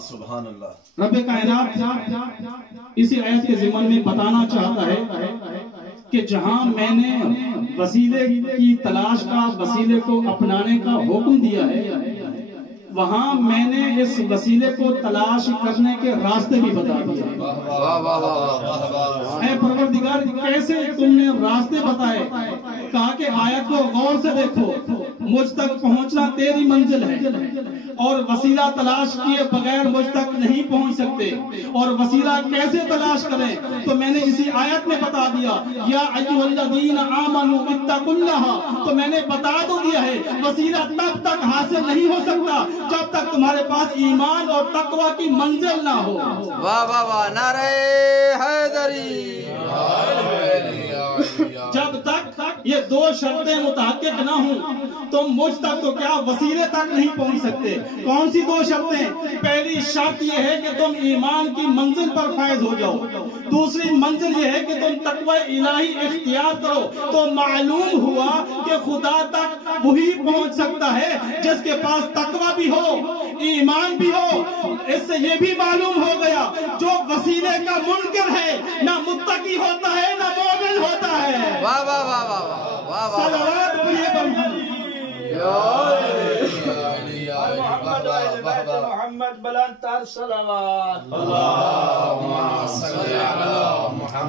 سبحان اللہ. رب کائنات اسی آیت کے ضمن میں بتانا چاہتا ہے کہ جہاں میں نے وسیلے کی تلاش کا، وسیلے کو اپنانے کا حکم دیا ہے، وہاں میں نے اس وسیلے کو تلاش کرنے کے راستے بھی بتا دیے. اے پروردگار کیسے تم نے راستے بتائے؟ کہا کہ آیت کو غور سے دیکھو، مجھ تک پہنچنا تیری منزل ہے اور وسیلہ تلاش کیے بغیر مجھ تک نہیں پہنچ سکتے. اور وسیلہ کیسے تلاش کریں تو میں نے اسی آیت میں بتا دیا، یا ایھا الذین آمنوا اتقوا اللہ. تو میں نے بتا تو دیا ہے وسیلہ تب تک حاصل نہیں ہو سکتا جب تک تمہارے پاس ایمان اور تقوی کی منزل نہ ہو. واہ واہ واہ، نعرہ حیدری. جب تک یہ دو شرطیں متحقق نہ ہوں تم مجھ تک تو کیا وسیلے تک نہیں پہنچ سکتے. کون سی دو شرطیں؟ پہلی شرط یہ ہے کہ تم ایمان کی منزل پر فائز ہو جاؤ. دوسری منزل یہ ہے کہ تم تقوی الہی اختیار کرو. تو معلوم ہوا کہ خدا تک وہی پہنچ سکتا ہے جس کے پاس تقوی بھی ہو، ایمان بھی ہو. اس سے یہ بھی معلوم ہو گیا جو وسیلے کا منکر ہے نہ متقی ہوتا ہے نہ مومن ہوتا ہے. واہ واہ واہ واہ واہ واہ. صلوات پڑھیے محمد بلند تر صلوات. اللهم صل علی محمد.